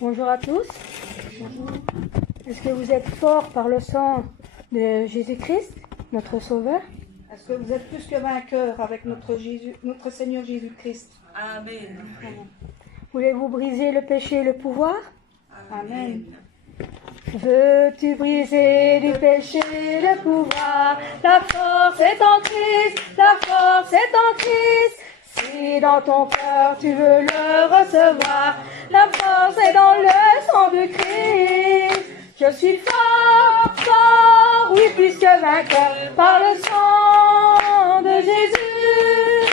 Bonjour à tous. Est-ce que vous êtes forts par le sang de Jésus-Christ, notre Sauveur? Est-ce que vous êtes plus que vainqueurs avec notre Seigneur Jésus-Christ? Amen. Voulez-vous briser le péché et le pouvoir? Amen. Veux-tu briser du péché le pouvoir? La force est en Christ, la force est en Christ. Si dans ton cœur tu veux le recevoir, la force est dans le sang du Christ. Je suis fort, fort, oui, plus que vainqueur par le sang de Jésus.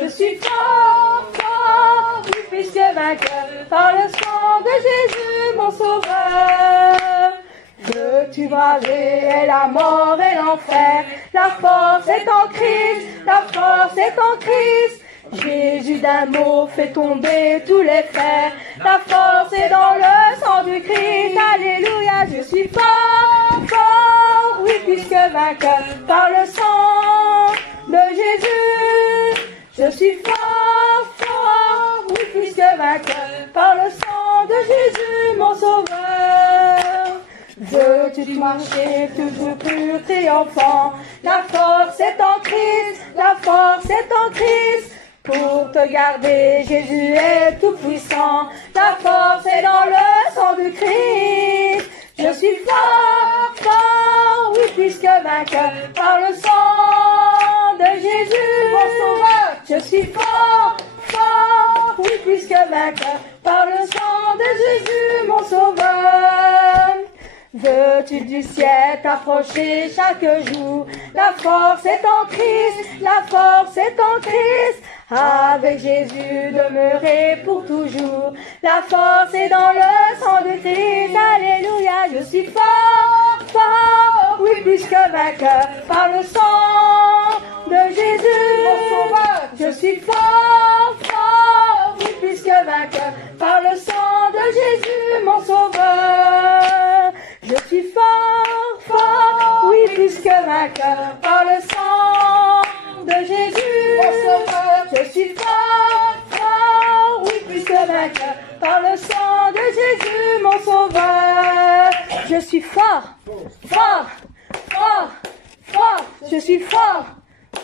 Je suis fort, fort, oui, plus que vainqueur par le sang de Jésus, mon Sauveur. Veux-tu braver la mort et l'enfer? La force est en Christ, la force est en Christ. Jésus d'un mot fait tomber tous les fers. La force est dans le sang du Christ. Alléluia, je suis fort, fort, oui, plus que vainqueur par le sang de Jésus. Je suis fort, fort, oui, plus que vainqueur par le sang de Jésus, mon Sauveur. Veux-tu marcher toujours plus triomphant? La force est en Christ, la force est en Christ. Pour te garder, Jésus est tout puissant. La force est dans le sang du Christ. Je suis fort, fort, oui, plus que vainqueur par le sang de Jésus, mon Sauveur. Je suis fort, fort, oui, plus que vainqueur par le sang de Jésus, mon Sauveur. Veux-tu du ciel t'approcher chaque jour? La force est en Christ, la force est en Christ. Avec Jésus demeurer pour toujours. La force est dans le sang de Christ. Alléluia, je suis fort, fort, oui, plus que vainqueur par le sang de Jésus, mon Sauveur. Je suis fort, fort, oui, plus que vainqueur par le sang de Jésus, mon Sauveur. Je suis fort, fort, oui, plus que vainqueur par le sang de Jésus, mon Sauveur. Je suis fort, fort, oui, plus que vainqueur par le sang de Jésus, mon Sauveur. Je suis fort, fort, fort, fort. Je suis fort,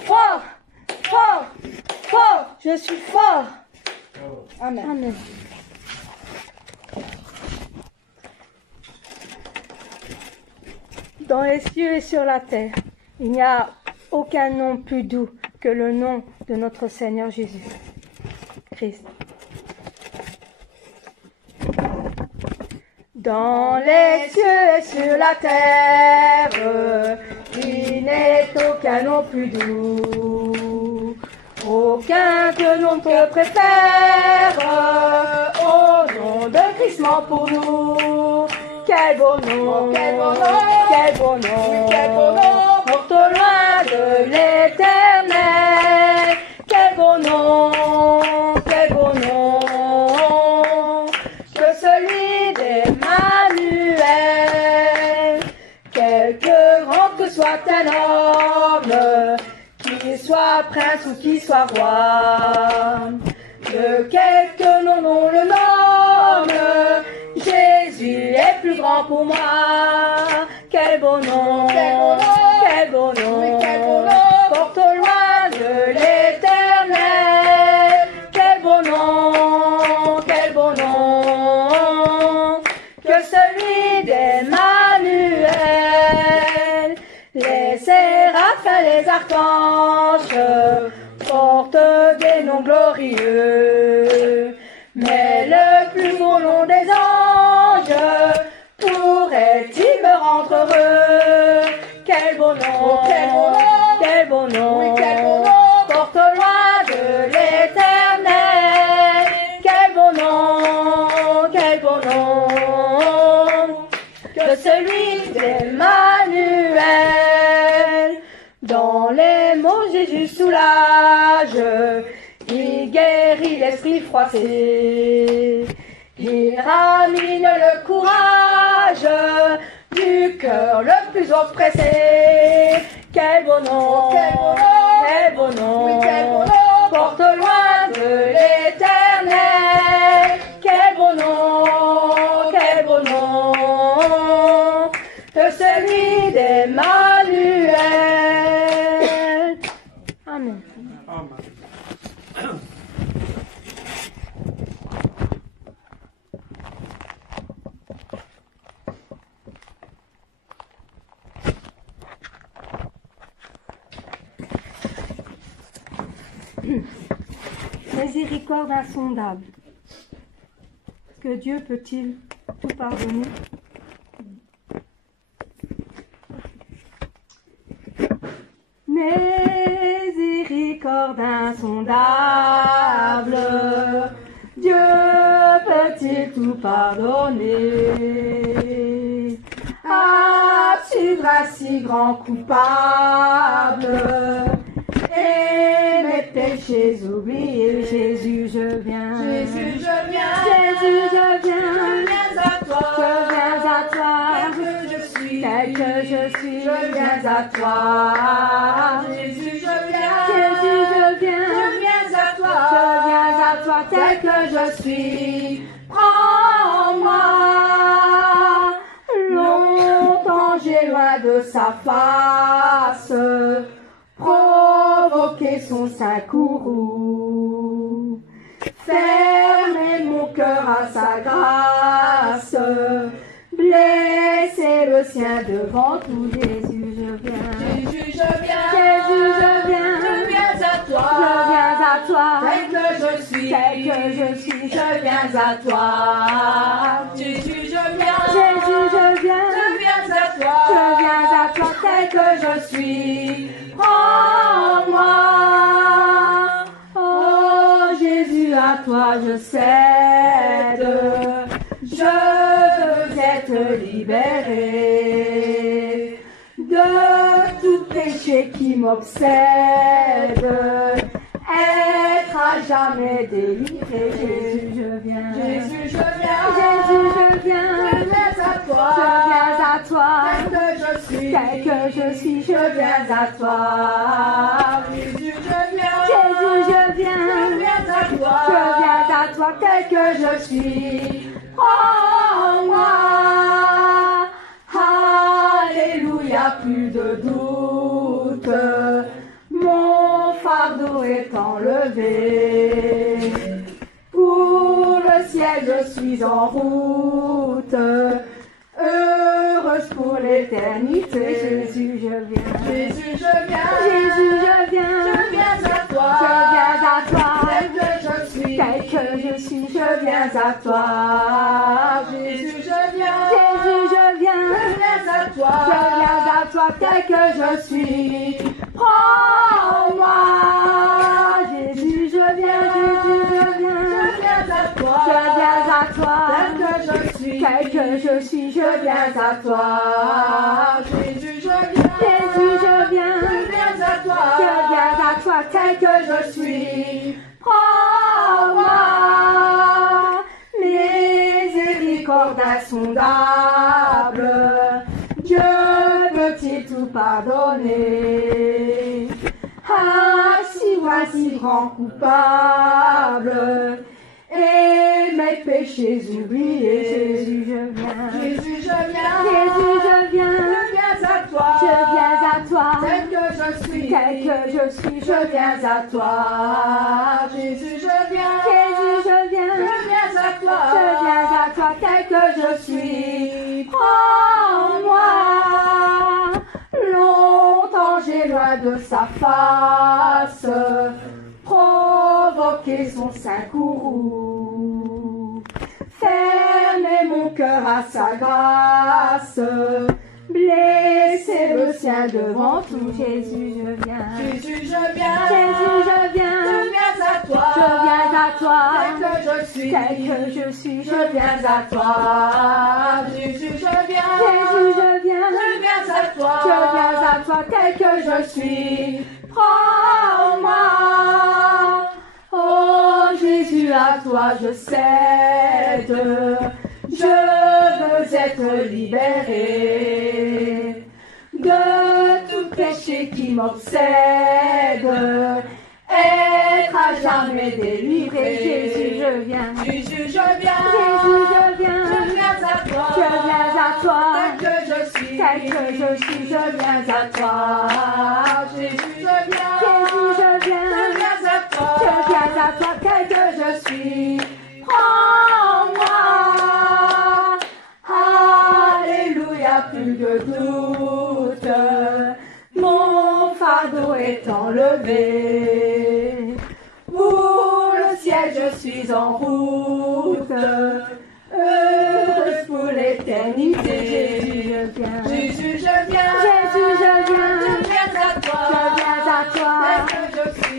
fort, fort, fort. Je suis fort. Amen. Amen. Dans les cieux et sur la terre, il n'y a aucun nom plus doux que le nom de notre Seigneur Jésus-Christ. Dans les cieux et sur la terre, il n'est aucun nom plus doux, aucun que l'on te préfère, au nom de Christ mort pour nous. Quel beau nom, quel beau nom, quel beau nom, quel beau nom, porte loin de l'éternel. Quel beau nom, quel beau nom, que celui d'Emmanuel. Quelque grand que soit un homme, qu'il soit prince ou qu'il soit roi, de quelque nom on le nomme, Jésus est plus grand pour moi. Quel beau nom, quel beau nom, quel beau nom, quel beau nom, porte loin de l'éternel. Quel beau nom, quel beau nom, que celui d'Emmanuel. Les séraphins, les archanges portent des noms glorieux, mais le plus beau nom des anges pourrait-il me rendre heureux? Quel beau nom, quel beau nom, quel beau nom, oui, quel beau nom, porte loin de l'éternel. Quel beau nom, que celui d'Emmanuel. Dans les mots Jésus soulage, il guérit l'esprit froissé, il ramène le courage du cœur le plus oppressé. Quel beau nom, quel beau nom, quel beau nom, oui, quel beau nom, porte loin de l'éternel. miséricorde insondable. Que Dieu peut-il tout pardonner? Miséricorde insondable, Dieu peut-il tout pardonner? As-tu grâce si grand coupable et mes péchés oubliés? Jésus, je viens. Jésus, je viens. Jésus, je viens. Je viens à toi. Je viens à toi. Tel que je suis. Tel que je suis, Je viens à toi. Jésus, je viens. Jésus, je viens. Je viens à toi. Je viens à toi tel que je suis. Prends-moi. Longtemps j'ai loin de sa face provoqué son saint courroux. Fermer mon cœur à sa grâce, blesser le sien devant tout. Jésus, je viens. Jésus, je viens. Jésus, je viens. Je viens à toi. Je viens à toi. Tel que je suis. Tel que je suis, Je viens à toi. Jésus, je viens. Jésus, je viens. Je viens à toi. Je viens à toi tel que je suis. Prends-moi. Oh Jésus, à toi je cède. Je veux être libéré de tout péché qui m'obsède. Être à jamais délivré. Jésus, je viens. Jésus, je viens. Jésus, je viens. Je viens à toi. Je viens à toi. Tel que je suis. Tel que je suis, je viens à toi. Jésus, je viens. Jésus, je viens. Je viens à toi. Je viens à toi tel que je suis. Prends-moi. Alléluia, plus de doute. Mon fardeau est enlevé. Pour le ciel, je suis en route. Heureuse pour l'éternité. Jésus, je viens. Jésus, je viens. Jésus, je viens. Je viens à toi. Je viens à toi. Tel que je suis. Tel que je suis, je viens à toi. Jésus, je viens. Jésus, je viens. Je viens à toi. Je viens à toi tel que je suis. Prends-moi. Jésus, je viens. Jésus, je viens. Je viens à toi. Je viens à toi. Tel que je suis. Tel que je suis, je viens à toi. Jésus, je viens. Jésus, je viens. Je viens à toi. Je viens à toi tel que je suis. Prends-moi. Miséricorde insondable, Dieu peut-il tout pardonner? Ah, si voici grand coupable, et mes péchés oubliés. Jésus, je viens. Jésus, je viens. Jésus, je viens. Je viens à toi. Je viens à toi. Tel que je suis. Tel que je suis, je viens à toi. Jésus, je viens. Jésus, je viens. Je viens à toi. Je viens à toi tel que je suis. Prends-moi. Longtemps j'ai loin de sa face provoqué son saint courroux. Fermer mon cœur à sa grâce, blesser le sien devant tout. Jésus, je viens. Jésus, je viens. Jésus, je viens. Je viens à toi. Je viens à toi. Tel que je suis. Tel que je suis, je viens à toi. Jésus, je viens. Jésus, je viens. Je viens à toi. Je viens à toi tel que je suis. Prends-moi. Oh Jésus, à toi je cède. Je veux être libéré de tout péché qui m'obsède. Être à jamais délivré. Jésus, je viens. Jésus, je viens. Jésus, je viens. Je viens à toi. Je viens à toi. Tel que je suis. Tel que je suis, je viens à toi. Jésus, je viens. Jésus, je viens. Je viens à toi. Je viens à toi tel que je suis. Prends-moi. Alléluia, plus de doute. Mon fardeau est enlevé. Pour le ciel heureuse pour l'éternité. Jésus, je viens. Jésus, je viens. Je viens à toi. Je viens à toi.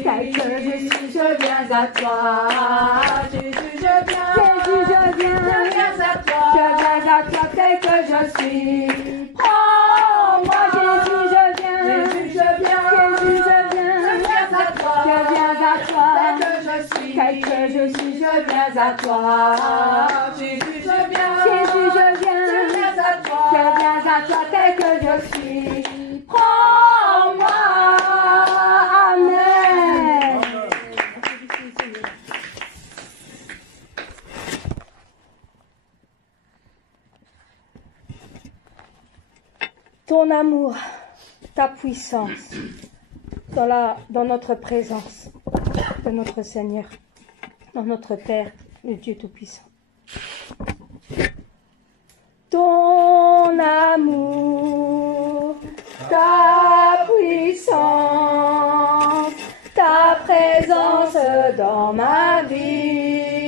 Tel que je suis, je viens à toi. Jésus, je viens. Jésus, je viens. Je viens à toi. Je viens à toi tel que je suis. Prends-moi, Jésus, je viens. Jésus, je viens. Jésus, je viens. Je viens à toi. Je viens à toi. Tel que je suis. Tel que je suis, je viens à toi. Jésus, je viens. Jésus, je viens. Je viens à toi. Je viens à toi tel que je suis. Prends-moi. Amen. Ton amour, ta puissance dans notre présence de notre Seigneur, dans notre Père, le Dieu Tout-Puissant. Ton amour, ta puissance, ta présence dans ma vie.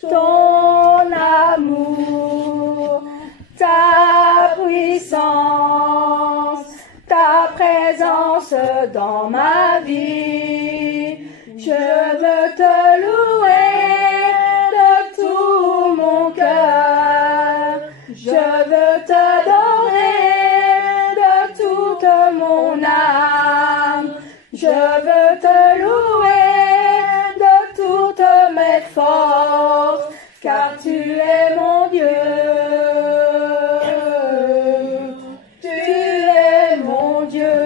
Ton amour, ta puissance, ta présence dans ma vie. Je veux te louer de tout mon cœur. Je veux t'adorer de toute mon âme. Je veux te louer de toutes mes forces, car tu es mon Dieu. Tu es mon Dieu.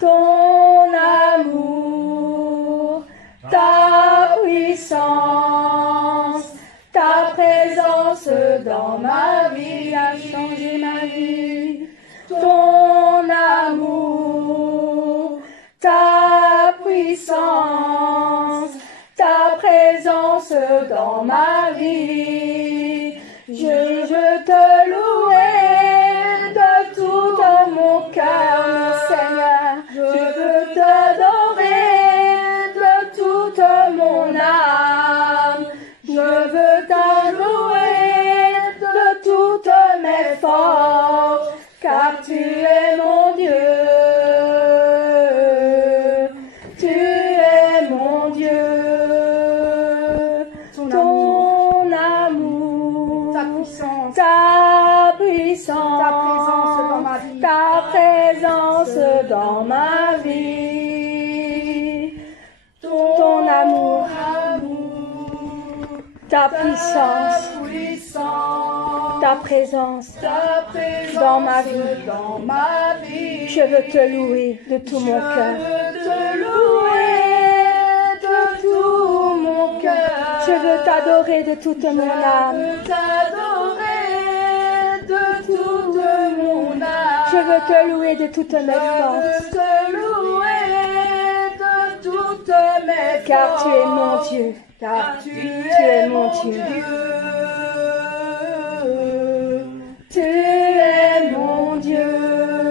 Ton amour, ta puissance, ta présence dans ma vie a changé ma vie. Ton amour, ta puissance, ta présence dans ma vie. Je veux te louer de tout mon cœur, Seigneur. Je veux t'adorer de toute mon âme. Je veux t'adorer de toutes mes forces, car tu es mon Dieu. Tu es mon Dieu. Ton amour, ta puissance, ta présence dans ma vie. Ton amour, ta puissance, ta présence dans ma vie. Je veux te louer de tout mon cœur. Je veux t'adorer de toute mon âme. Je veux te louer de toutes mes forces. Car tu es mon Dieu. Car tu es mon Dieu. Tu es mon Dieu.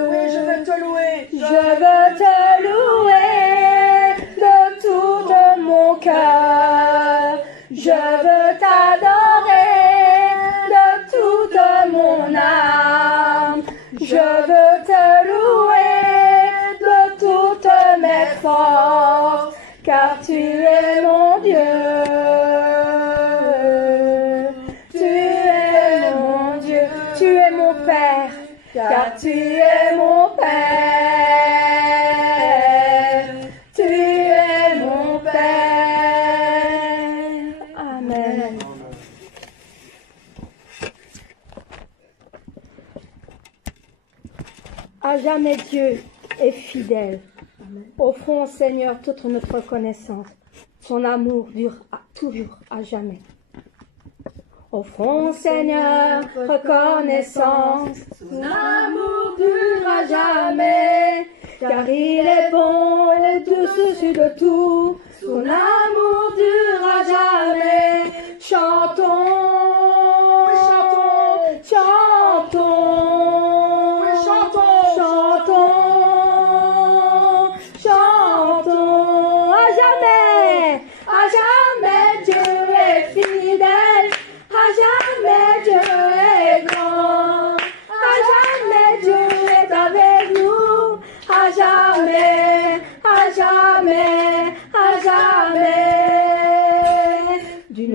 Oui, je veux te louer. Je veux te louer de tout mon cœur. Je veux t'adorer de toute mon âme. Je veux te louer de toutes mes forces, car tu es mon Dieu. Tu es mon Dieu. Tu es mon Père, car tu es mon Père. Tu es mon Père. Amen. À jamais Dieu est fidèle. Offrons au Seigneur toute notre reconnaissance. Son amour dure toujours à jamais. Offrons au Seigneur reconnaissance. Son amour dure à jamais. Car il est bon et au-dessus de tout. Son amour dure à jamais. Chantons, chantons, chantons, chantons, chantons, chantons à jamais, à jamais.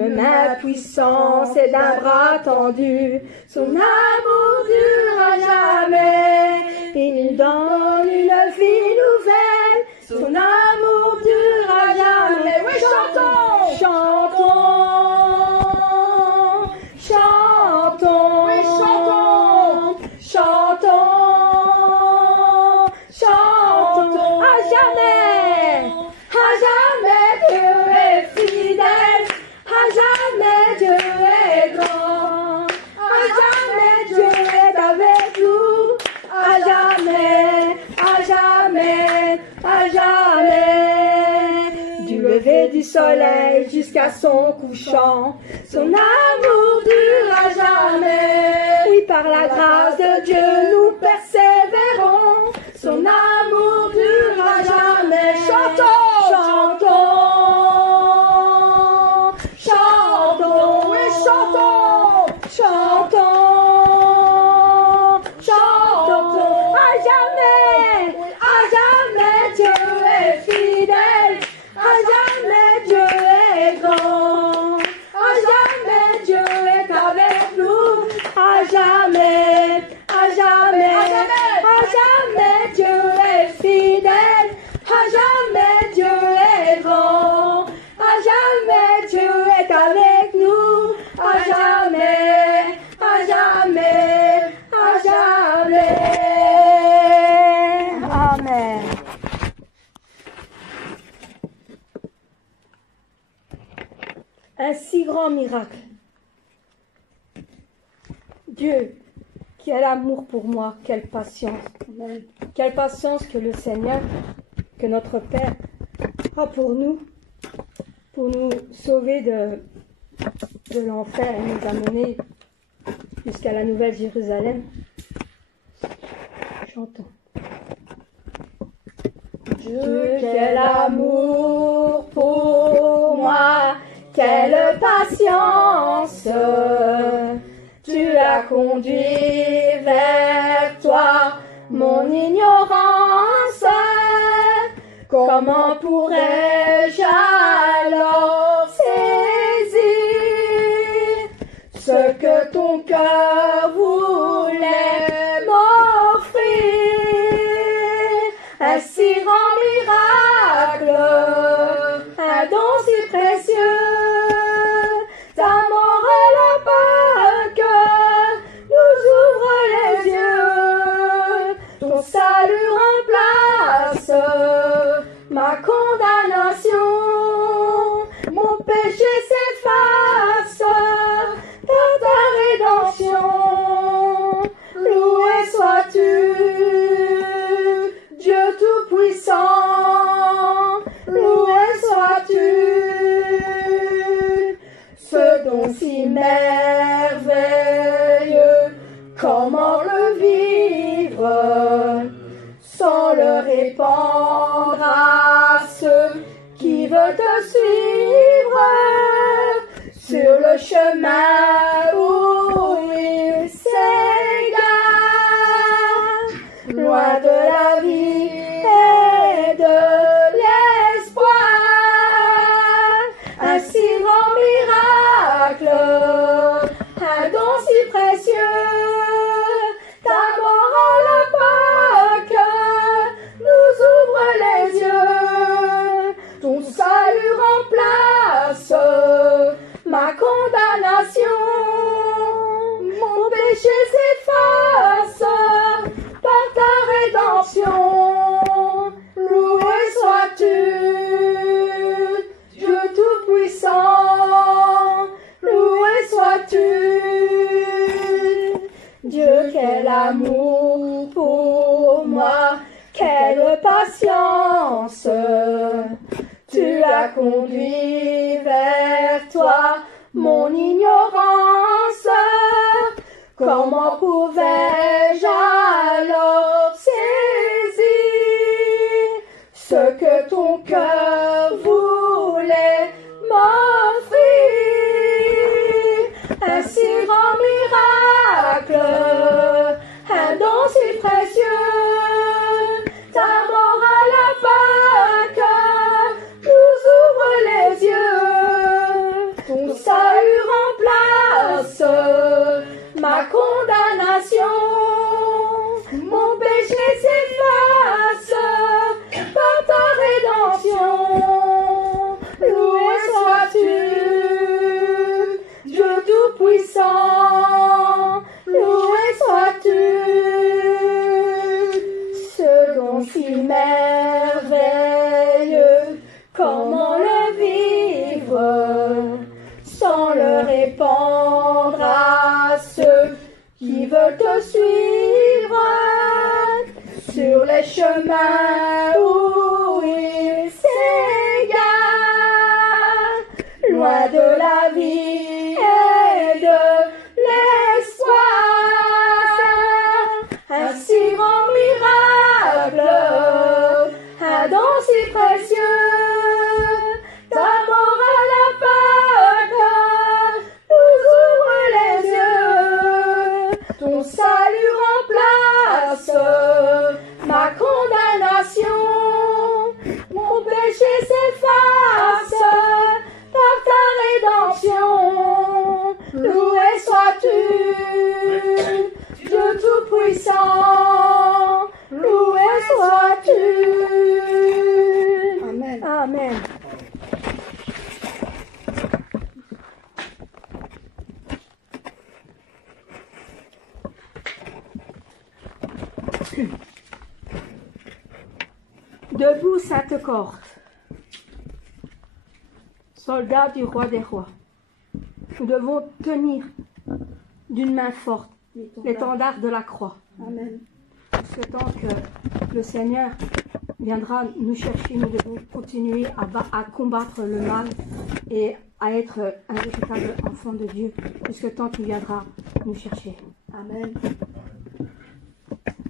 d'une main puissante et d'un bras tendu. Son amour durera jamais. Il donne une vie nouvelle. Son amour durera jamais. Oui, chantons, chantons, chantons, oui, chantons, chantons, chantons. À jamais Dieu est fidèle. À jamais Dieu est grand. À jamais Dieu est avec nous. À jamais, à jamais, à jamais. Du lever du soleil jusqu'à son couchant, son amour durera jamais. Oui, par la grâce de Dieu, nous persévérons. Son amour durera jamais. Chantons, chantons, chantons, oui, chantons, chantons, chantons. À jamais Dieu est fidèle. À jamais Dieu est grand. À jamais Dieu est avec nous. À jamais, à jamais, à jamais Dieu est fidèle. À jamais Dieu est grand. À jamais Dieu est avec nous. À jamais, à jamais, à jamais. Amen. Un si grand miracle. Dieu, qui a l'amour pour moi, quelle patience. Amen. Quelle patience que le Seigneur, que notre Père a pour nous sauver de l'enfer et nous amener jusqu'à la Nouvelle Jérusalem. Chantons. Dieu, quel amour pour moi, quelle patience, tu as conduit vers toi mon ignorance. Comment pourrais-je alors saisir ce que ton cœur voulait m'offrir? Un si grand miracle, un don si précieux, ta mort à la Pâque nous ouvre les yeux. Ton salut remplace ma condamnation, mon péché s'efface par ta rédemption. Loué sois-tu, Dieu Tout-Puissant, loué sois-tu. Ce don si merveilleux, comment le vivre sans le répandre à ceux qui veulent te suivre sur le chemin où ils s'égarent, loin de la vie et de l'espoir. Un si grand miracle, un don si précieux, ta mort à la Pâque nous ouvre les yeux. Ton salut remplace ma condamnation, mon péché s'efface par ta rédemption. Loué sois-tu, Dieu Tout-Puissant, loué sois-tu. Dieu, quel amour pour moi, quelle patience, tu as conduit vers toi mon ignorance. Comment pouvais-je alors saisir ce que ton cœur voulait m'offrir? Un si grand miracle, un don si précieux, ta mort à la Pâque nous ouvre les yeux. Ton Mon péché s'efface par ta rédemption. Loué sois-tu, Dieu Tout-Puissant. Loué sois-tu, ce don si merveilleux. Comment le vivre sans le répandre à ceux qui veulent te suivre sur les chemins où ils s'égarent, loin de la vie et de l'espoir. Un si grand miracle, un don si précieux, ta mort à la Pâque nous ouvre les yeux. Ton salut remplace ma condamnation. Mon péché s'efface par ta rédemption. Loué sois-tu, Dieu Tout-Puissant. Loué sois-tu. Amen. Amen. Debout, sainte cohorte, soldats du roi des rois, nous devons tenir d'une main forte l'étendard de la croix. Amen. Parce que tant que le Seigneur viendra nous chercher, nous devons continuer à combattre le mal et à être un véritable enfant de Dieu, puisque tant qu'il viendra nous chercher. Amen.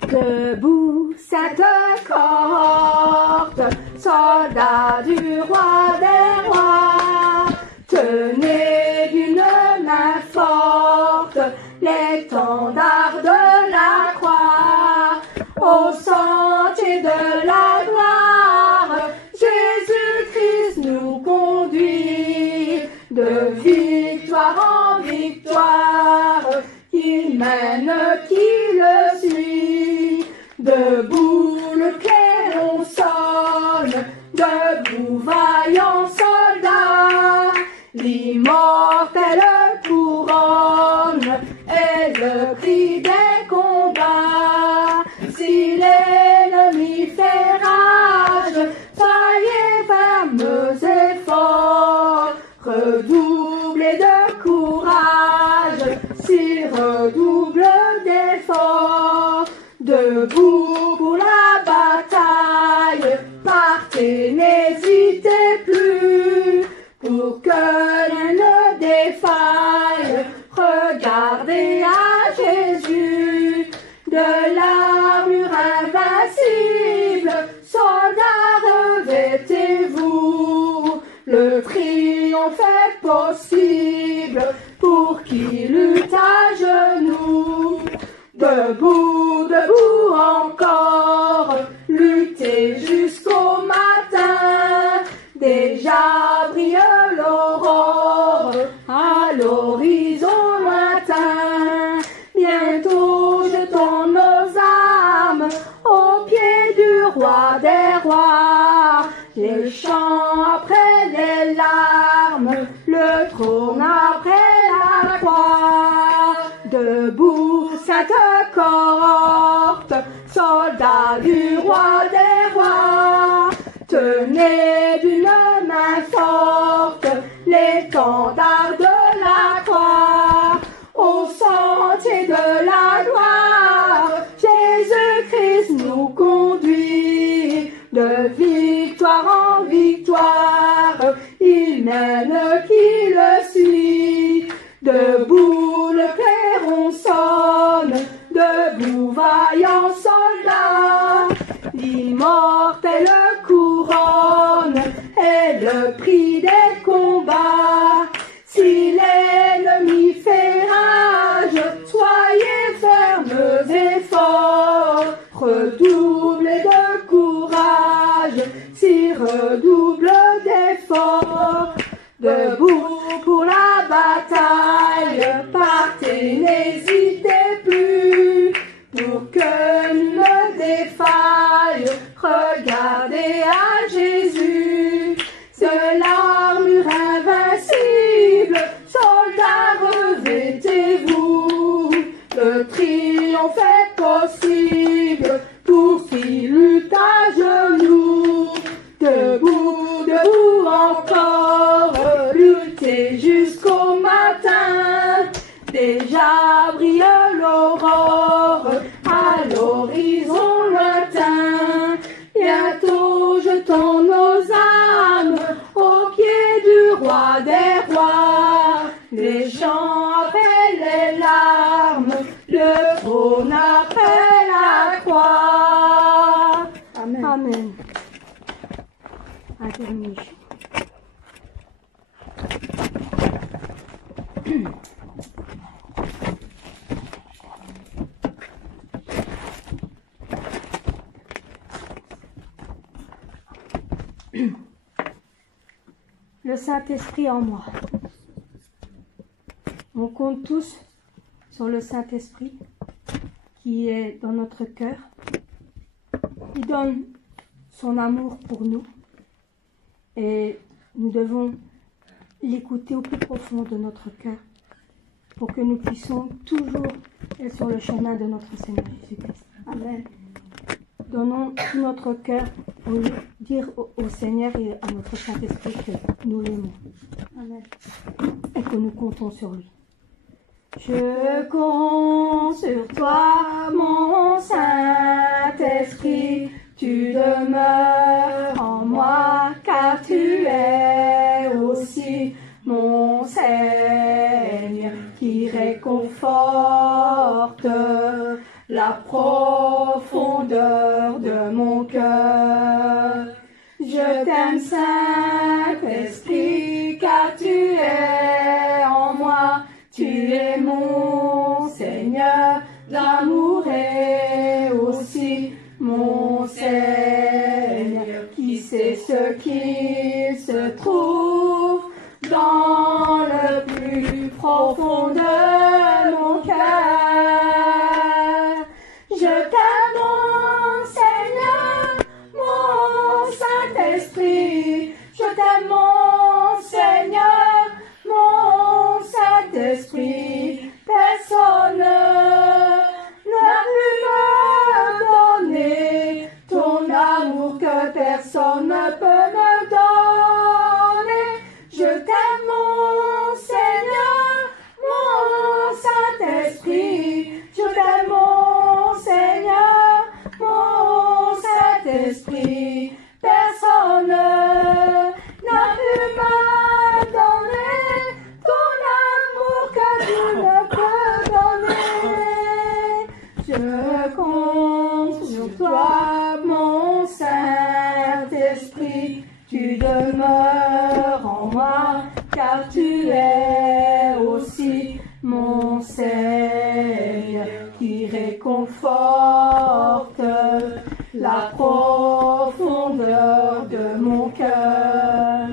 Debout, sainte cohorte, soldats du roi des rois, tenez d'une main forte l'étendard de la croix, au sentier de la gloire, Jésus-Christ nous conduit de victoire en victoire, qui mène, qui le suit. Debout le clairon sonne, debout vaillant soldat, l'immortelle couronne et le cri des combats. Si l'ennemi fait rage, soyez fermes et forts, redoublez de courage, si redouble d'efforts. Debout pour la bataille, partez, n'hésitez plus, pour que rien ne défaille. Regardez à Jésus, de l'armure invincible, soldats revêtez-vous, le triomphe est possible, pour qui lutte à genoux. Debout, debout encore, luttez jusqu'au matin, déjà brille l'aurore à l'horizon lointain. Bientôt jetons nos âmes aux pieds du roi des rois, les chants après les larmes, le trône après la croix. Debout, sainte cohorte, soldats du roi des rois, tenez d'une main forte l'étendard de la croix, au sentier de la gloire, Jésus-Christ nous conduit de victoire en victoire, il mène qui le suit. Debout le clairon sonne, debout vaillant soldat, l'immortelle couronne est le prix des combats. Si l'ennemi fait rage, soyez fermes et forts, redoublez de courage, si redouble d'efforts. Debout pour la bataille, partez, n'hésitez plus, Déjà brille l'aurore à l'horizon lointain. Bientôt jetons nos âmes aux pieds du roi des rois. Les chants après les larmes, le trône après la croix. Amen. Amen. Un dernier chant. Le Saint-Esprit en moi. On compte tous sur le Saint-Esprit qui est dans notre cœur. Il donne son amour pour nous et nous devons l'écouter au plus profond de notre cœur pour que nous puissions toujours être sur le chemin de notre Seigneur Jésus-Christ. Amen. Donnons tout notre cœur pour dire au Seigneur et à notre Saint-Esprit que nous l'aimons. Amen. Et que nous comptons sur lui. Je compte sur toi, mon Saint-Esprit, tu demeures en moi, car tu es aussi mon Seigneur, qui réconforte la profondeur de mon cœur. Je t'aime, Saint-Esprit, car tu es en moi. Tu es mon Seigneur, l'amour est aussi mon Seigneur, qui sait ce qui se trouve dans le plus profond de mon cœur. Je t'aime, mon Seigneur, mon Saint-Esprit, je t'aime, mon Seigneur, mon Saint-Esprit, personne n'a pu me donner ton amour que personne ne peut me donner. Je t'aime, mon Seigneur, mon Saint-Esprit, je t'aime, mon Seigneur, mon Saint-Esprit, personne n'a pu me donner ton amour que tu ne peux donner. Je compte sur toi, mon Saint-Esprit, tu demeures en moi, car tu es aussi mon Seigneur, qui réconforte la profondeur de mon cœur.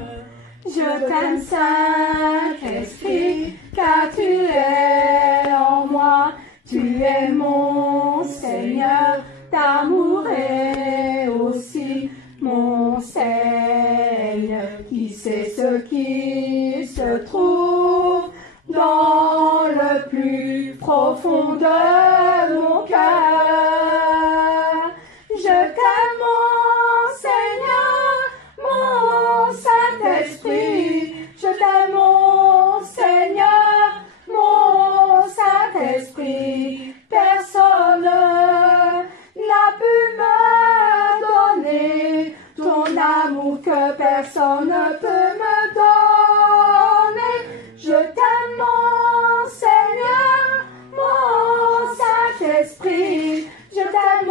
Je t'aime, Saint-Esprit, car tu es en moi. Tu es mon Seigneur, d'amour est aussi mon Seigneur, qui sait ce qui se trouve dans le plus profond de mon cœur. Je t'aime, mon Seigneur, mon Saint-Esprit, je t'aime, mon Seigneur, mon Saint-Esprit, personne n'a pu me donner ton amour que personne ne peut me donner. Je t'aime, mon Seigneur, mon Saint-Esprit, je t'aime,